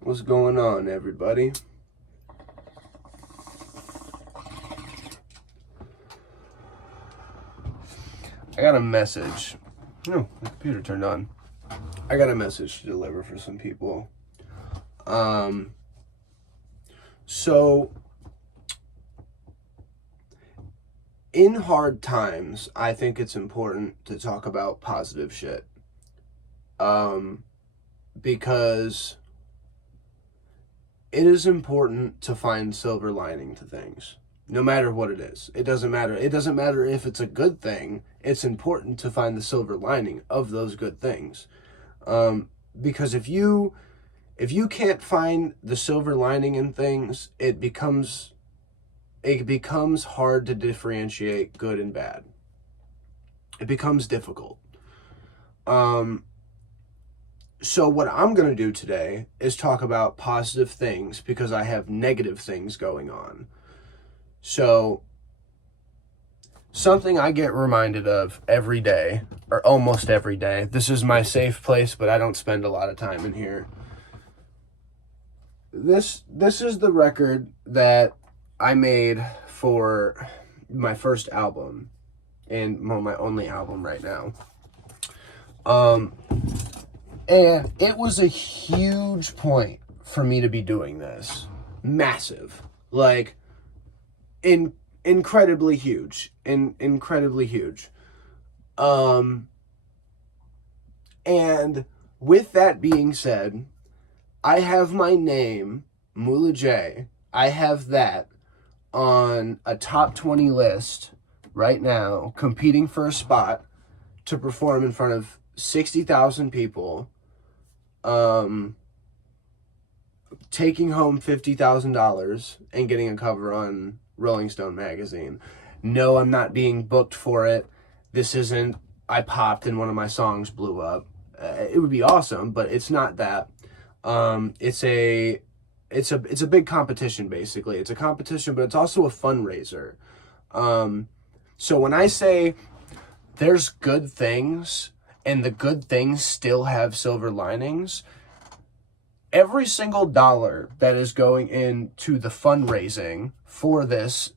What's going on, everybody? I got a message. No, the computer turned on. I got a message to deliver for some people. So in hard times, I think it's important to talk about positive shit. Because it is important to find silver lining to things, no matter what it is. It doesn't matter. It doesn't matter if it's a good thing. It's important to find the silver lining of those good things. Because if you can't find the silver lining in things, it becomes hard to differentiate good and bad. It becomes difficult. So what I'm going to do today is talk about positive things because I have negative things going on. So something I get reminded of every day, or almost every day. This is my safe place, but I don't spend a lot of time in here. This is the record that I made for my first album and my only album right now. And it was a huge point for me to be doing this. Massive. Like, incredibly huge. Incredibly huge. And with that being said, I have my name, Mula J. I have that on a top 20 list right now, competing for a spot to perform in front of 60,000 people. Taking home $50,000 and getting a cover on Rolling Stone magazine. No, I'm not being booked for it. This isn't, I popped and one of my songs blew up. It would be awesome, but it's not that. It's a big competition, basically. It's a competition, but it's also a fundraiser. So when I say there's good things, and the good things still have silver linings, every single dollar that is going into the fundraising for this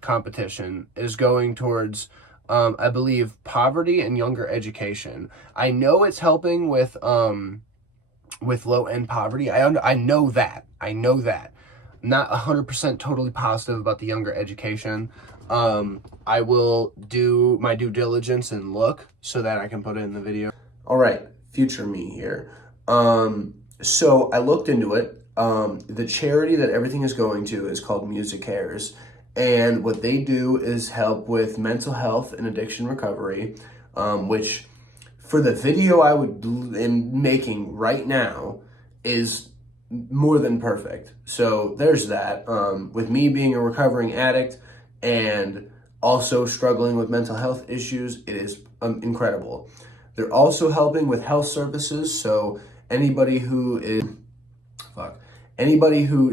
competition is going towards, I believe, poverty and younger education. I know it's helping with low-end poverty. I know that. Not 100% totally positive about the younger education. I will do my due diligence and look so that I can put it in the video. All right, future me here. So I looked into it. The charity that everything is going to is called MusiCares. And what they do is help with mental health and addiction recovery, which for the video am making right now is more than perfect. So there's that. With me being a recovering addict and also struggling with mental health issues, it is incredible. They're also helping with health services, so anybody who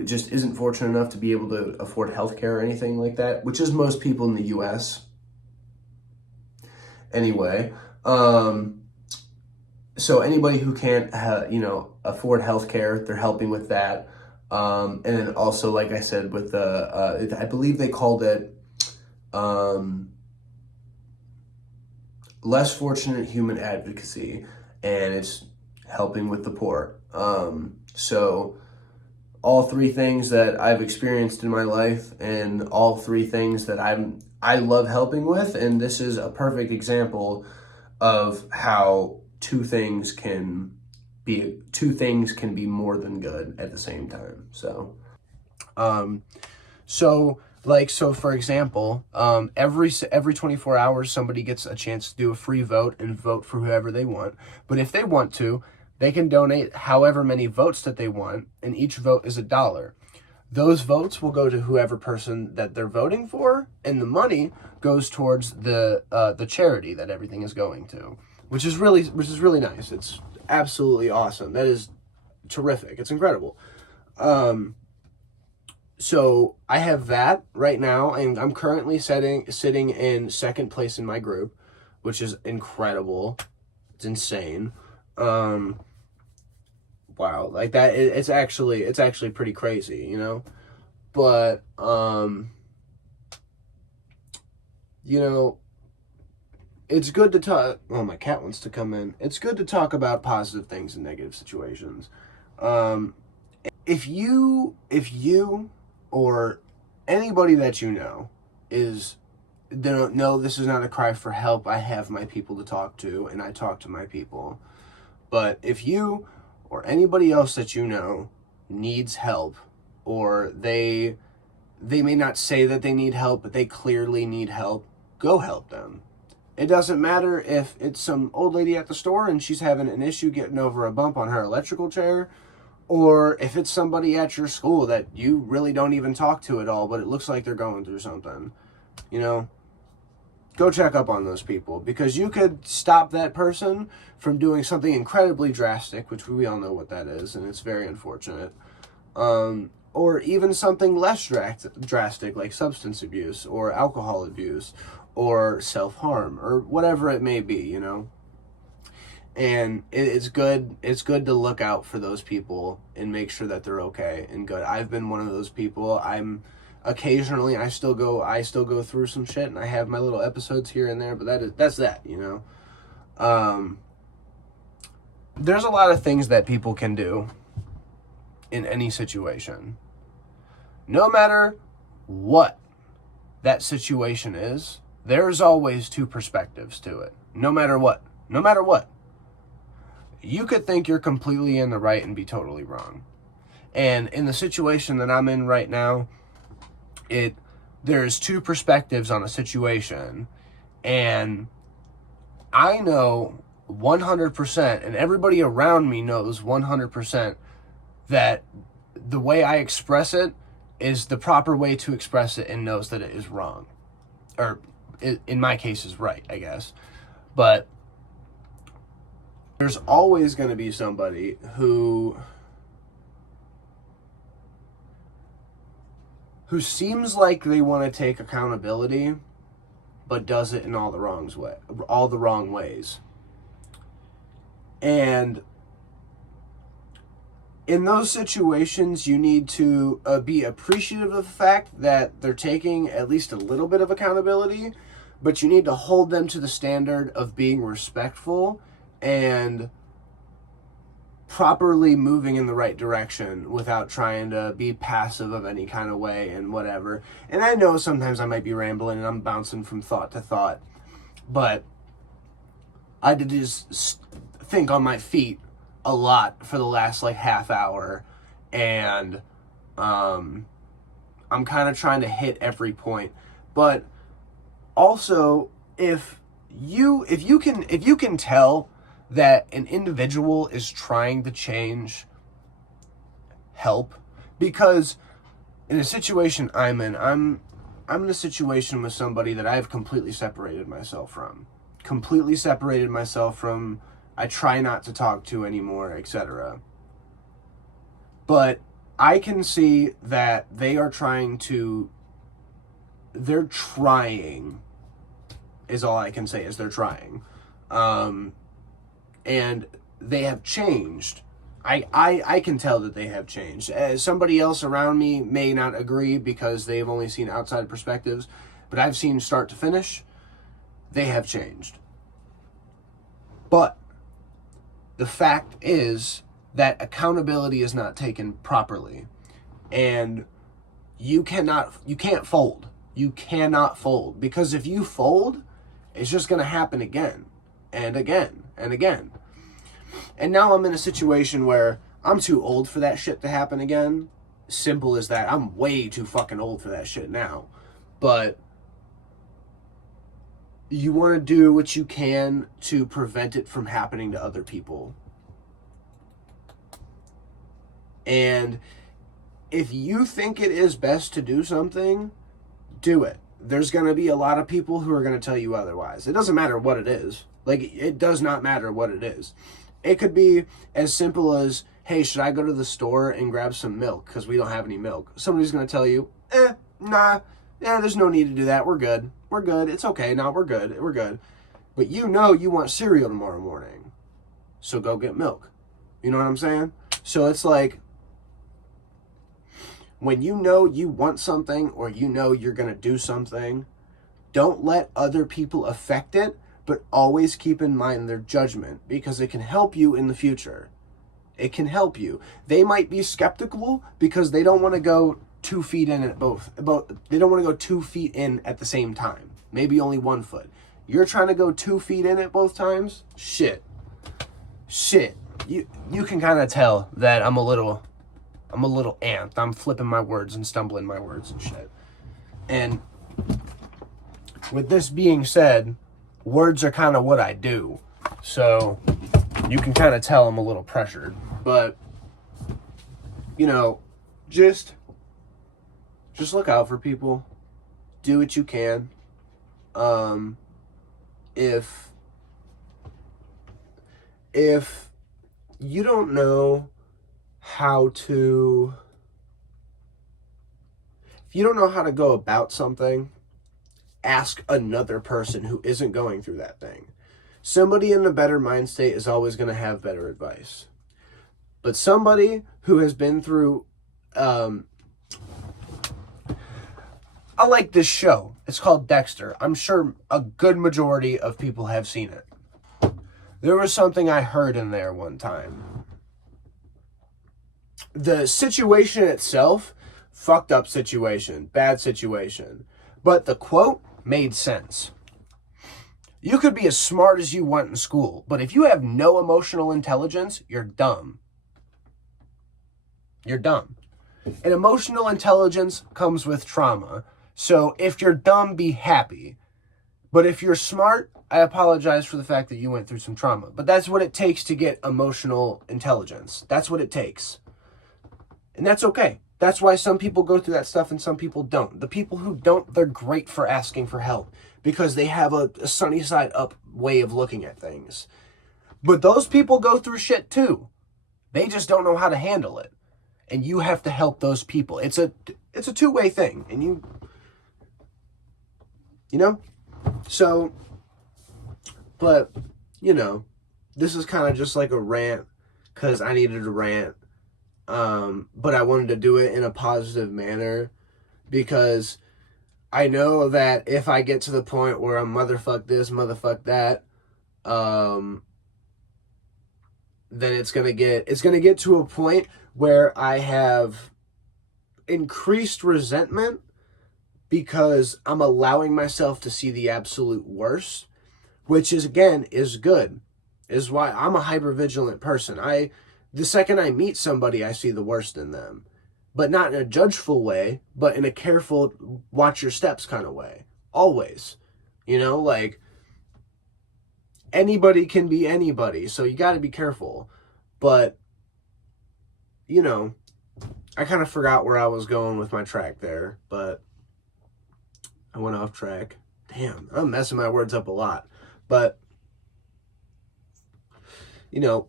just isn't fortunate enough to be able to afford healthcare or anything like that, which is most people in the US. Anyway, so anybody who can't afford healthcare, they're helping with that. And then also, like I said, with the I believe they called it less fortunate human advocacy, and it's helping with the poor. So all three things that I've experienced in my life, and all three things that I love helping with, and this is a perfect example of how two things can be more than good at the same time. So for example, every 24 hours, somebody gets a chance to do a free vote and vote for whoever they want. But if they want to, they can donate however many votes that they want, and each vote is $1. Those votes will go to whoever person that they're voting for, and the money goes towards the charity that everything is going to, which is really nice. It's absolutely awesome. That is terrific. It's incredible. So I have that right now, and I'm currently sitting in second place in my group, which is incredible. It's insane. wow, like that, it's actually pretty crazy, you know? But, you know, it's good to talk. Oh, my cat wants to come in. It's good to talk about positive things in negative situations. If you or anybody that you know is, they don't know, this is not a cry for help. I have my people to talk to, and I talk to my people. But if you or anybody else that you know needs help, or they may not say that they need help, but they clearly need help, go help them. It doesn't matter if it's some old lady at the store and she's having an issue getting over a bump on her electrical chair, or if it's somebody at your school that you really don't even talk to at all, but it looks like they're going through something. You know, go check up on those people, because you could stop that person from doing something incredibly drastic, which we all know what that is, and it's very unfortunate. Or even something less drastic, like substance abuse or alcohol abuse or self-harm or whatever it may be, you know. And it's good to look out for those people and make sure that they're okay and good. I've been one of those people. Occasionally I still go through some shit, and I have my little episodes here and there, but that's that, you know. There's a lot of things that people can do in any situation. No matter what that situation is, there's always two perspectives to it. No matter what. You could think you're completely in the right and be totally wrong. And in the situation that I'm in right now, there's two perspectives on a situation, and I know 100%, and everybody around me knows 100%, that the way I express it is the proper way to express it, and knows that it is wrong. Or, in my case, is right, I guess. But there's always going to be somebody who seems like they want to take accountability, but does it in all the wrong ways. And in those situations, you need to be appreciative of the fact that they're taking at least a little bit of accountability, but you need to hold them to the standard of being respectful and properly moving in the right direction without trying to be passive of any kind of way and whatever. And I know sometimes I might be rambling and I'm bouncing from thought to thought, but I did just think on my feet a lot for the last like half hour, and I'm kind of trying to hit every point. But also, if you can tell that an individual is trying to change, help. Because in a situation I'm in a situation with somebody that I've completely separated myself from. I try not to talk to anymore, etc. But I can see that they're trying, is all I can say, is they're trying. And they have changed. I can tell that they have changed. Somebody else around me may not agree because they've only seen outside perspectives, but I've seen start to finish, they have changed. But the fact is that accountability is not taken properly, and you can't fold. You cannot fold, because if you fold, it's just going to happen again and again and again. And now I'm in a situation where I'm too old for that shit to happen again. Simple as that. I'm way too fucking old for that shit now. But you want to do what you can to prevent it from happening to other people. And if you think it is best to do something, do it. There's going to be a lot of people who are going to tell you otherwise. It doesn't matter what it is. Like, it does not matter what it is. It could be as simple as, hey, should I go to the store and grab some milk because we don't have any milk? Somebody's going to tell you, there's no need to do that. We're good. It's okay. No, we're good. But you know you want cereal tomorrow morning, so go get milk. You know what I'm saying? So it's like, when you know you want something or you know you're going to do something, don't let other people affect it, but always keep in mind their judgment, because it can help you in the future. It can help you. They might be skeptical because they don't want to go 2 feet in at both. They don't want to go 2 feet in at the same time. Maybe only 1 foot. You're trying to go 2 feet in at both times? Shit. You can kind of tell that I'm a little amped. I'm flipping my words and stumbling my words and shit. And with this being said, words are kind of what I do. So you can kind of tell I'm a little pressured. But, you know, just look out for people. Do what you can. If you don't know how to go about something, ask another person who isn't going through that thing. Somebody in a better mind state is always going to have better advice. But somebody who has been through, I like this show. It's called Dexter. I'm sure a good majority of people have seen it. There was something I heard in there one time. The situation itself, fucked up situation, bad situation. But the quote made sense. You could be as smart as you want in school, but if you have no emotional intelligence, you're dumb. You're dumb. And emotional intelligence comes with trauma. So if you're dumb, be happy. But if you're smart, I apologize for the fact that you went through some trauma. But that's what it takes to get emotional intelligence. That's what it takes. And that's okay. That's why some people go through that stuff and some people don't. The people who don't, they're great for asking for help because they have a sunny side up way of looking at things. But those people go through shit too. They just don't know how to handle it. And you have to help those people. It's a two-way thing. And you know? So, but, you know, this is kind of just like a rant because I needed to rant. But I wanted to do it in a positive manner because I know that if I get to the point where I'm motherfuck this, motherfuck that, then it's gonna get to a point where I have increased resentment because I'm allowing myself to see the absolute worst, which is good. Is why I'm a hypervigilant person. The second I meet somebody, I see the worst in them. But not in a judgeful way, but in a careful, watch your steps kind of way. Always. You know, like, anybody can be anybody, so you gotta be careful. But, you know, I kind of forgot where I was going with my track there, but I went off track. Damn, I'm messing my words up a lot. But, you know,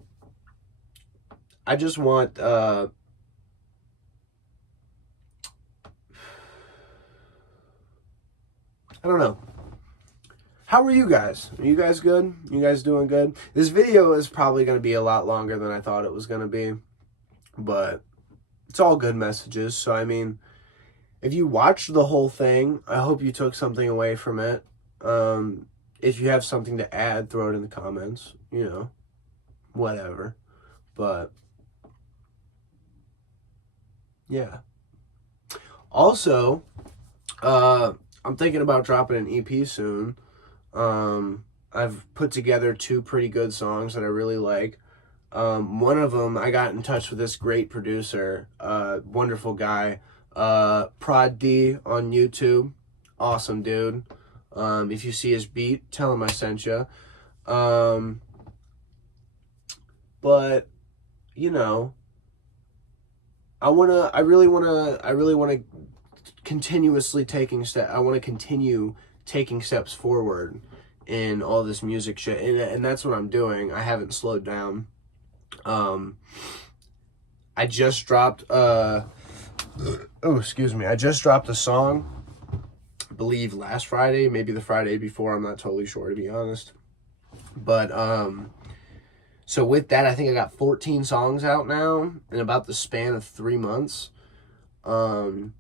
I just want, I don't know. How are you guys? Are you guys good? You guys doing good? This video is probably going to be a lot longer than I thought it was going to be. But it's all good messages. So, I mean, if you watched the whole thing, I hope you took something away from it. If you have something to add, throw it in the comments. You know, whatever. But yeah. Also, I'm thinking about dropping an EP soon. I've put together 2 pretty good songs that I really like. One of them, I got in touch with this great producer, wonderful guy, Prod D on YouTube. Awesome dude. If you see his beat, tell him I sent you. But, you know, I really want to continuously I want to continue taking steps forward in all this music shit, and that's what I'm doing. I haven't slowed down. I just dropped I just dropped a song, I believe last Friday, maybe the Friday before, I'm not totally sure, to be honest. But So with that, I think I got 14 songs out now in about the span of 3 months. And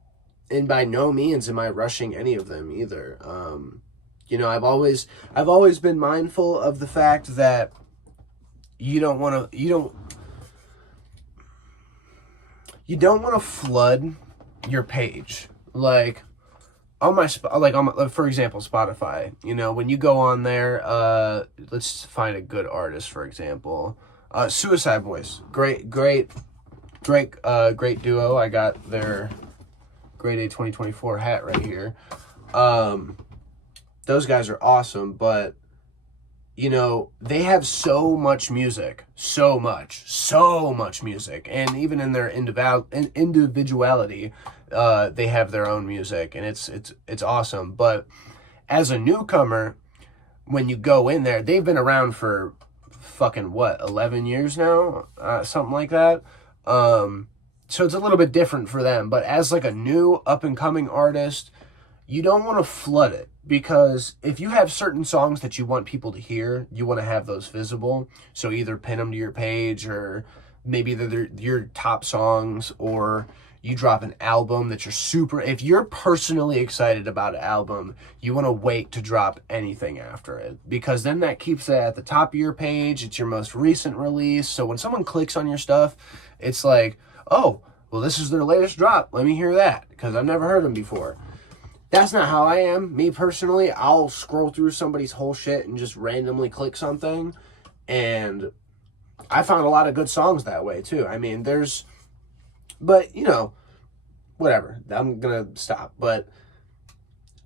by no means am I rushing any of them either. I've always been mindful of the fact that you don't want to flood your page. Like on my for example, Spotify, when you go on there, let's find a good artist, for example. Suicide Boys. Great duo. I got their Grade A 2024 hat right here. Those guys are awesome, but they have so much music, so much music, and even in their individuality, they have their own music, and it's awesome. But as a newcomer, when you go in there, they've been around for fucking 11 years now, something like that. So it's a little bit different for them. But as like a new up and coming artist, you don't want to flood it, because if you have certain songs that you want people to hear, you want to have those visible. So either pin them to your page, or maybe they're your top songs, or you drop an album that if you're personally excited about an album, you want to wait to drop anything after it, because then that keeps it at the top of your page. It's your most recent release. So when someone clicks on your stuff, it's like, oh, well, this is their latest drop. Let me hear that, because I've never heard them before. That's not how I am. Me personally, I'll scroll through somebody's whole shit and just randomly click something. And I found a lot of good songs that way, too. I mean, but, whatever. I'm going to stop. But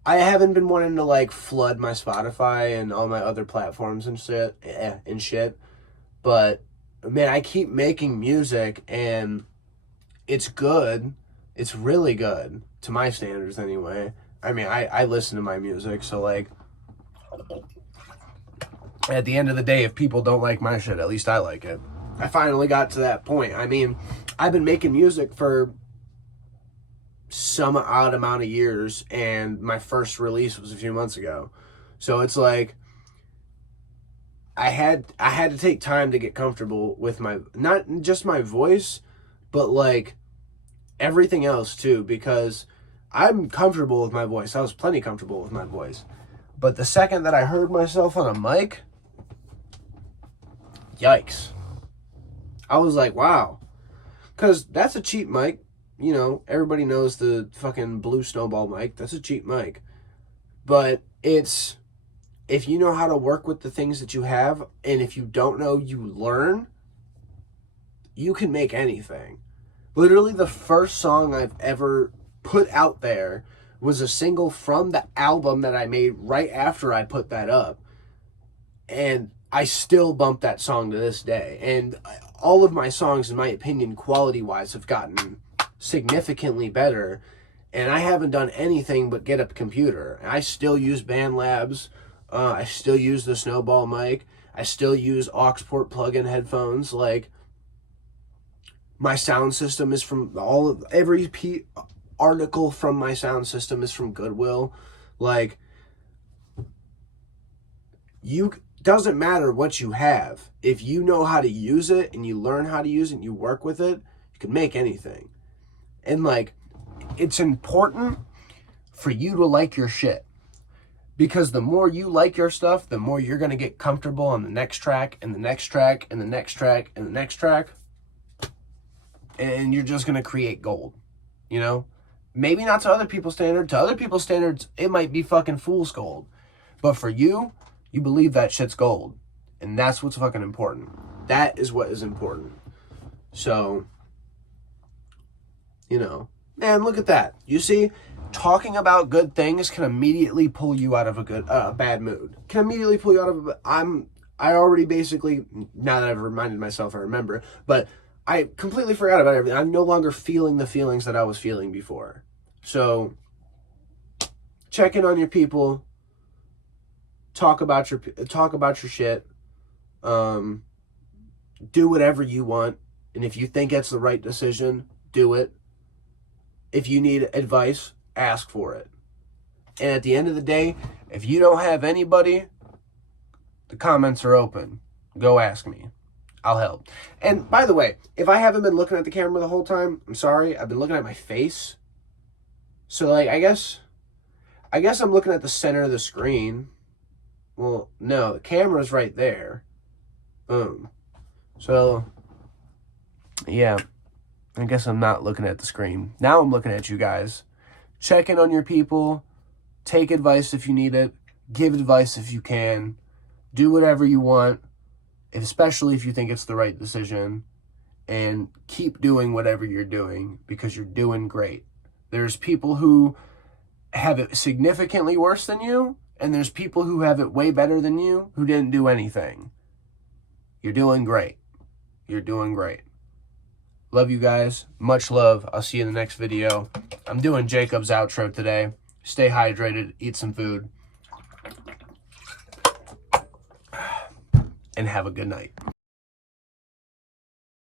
I haven't been wanting to, like, flood my Spotify and all my other platforms and shit. But, man, I keep making music, and it's good. It's really good, to my standards anyway. I mean, I listen to my music, so, like, at the end of the day, if people don't like my shit, at least I like it. I finally got to that point. I mean, I've been making music for some odd amount of years, and my first release was a few months ago. So it's like, I had to take time to get comfortable with not just my voice, but, like, everything else too, because I'm comfortable with my voice. I was plenty comfortable with my voice. But the second that I heard myself on a mic, yikes. I was like, wow. Because that's a cheap mic. Everybody knows the fucking Blue Snowball mic. That's a cheap mic. But if you know how to work with the things that you have, and if you don't know, you learn, you can make anything. Literally, the first song I've ever put out there was a single from the album that I made right after I put that up. And I still bump that song to this day. And all of my songs, in my opinion, quality-wise, have gotten significantly better. And I haven't done anything but get a computer. I still use BandLabs. I still use the Snowball mic. I still use Auxport plug-in headphones. Like, my sound system is from every article from my sound system is from Goodwill. Like, doesn't matter what you have. If you know how to use it, and you learn how to use it, and you work with it, you can make anything. And, like, it's important for you to like your shit. Because the more you like your stuff, the more you're going to get comfortable on the next track, and the next track, and the next track, and the next track. And you're just going to create gold, Maybe not to other people's standards. To other people's standards, it might be fucking fool's gold. But for you, you believe that shit's gold. And that's what's fucking important. That is what is important. So, man, look at that. You see, talking about good things can immediately pull you out of a bad mood. Can immediately pull you out of I already basically, now that I've reminded myself, I remember, but I completely forgot about everything. I'm no longer feeling the feelings that I was feeling before. So, check in on your people. Talk about your shit. Do whatever you want. And if you think it's the right decision, do it. If you need advice, ask for it. And at the end of the day, if you don't have anybody, the comments are open. Go ask me. I'll help. And by the way, if I haven't been looking at the camera the whole time, I'm sorry. I've been looking at my face. So, like, I guess I'm looking at the center of the screen. Well, no, the camera's right there. Boom. So, yeah, I guess I'm not looking at the screen. Now I'm looking at you guys. Check in on your people. Take advice if you need it. Give advice if you can. Do whatever you want, especially if you think it's the right decision. And keep doing whatever you're doing because you're doing great. There's people who have it significantly worse than you, and there's people who have it way better than you who didn't do anything. You're doing great. You're doing great. Love you guys. Much love. I'll see you in the next video. I'm doing Jacob's outro today. Stay hydrated. Eat some food. And have a good night.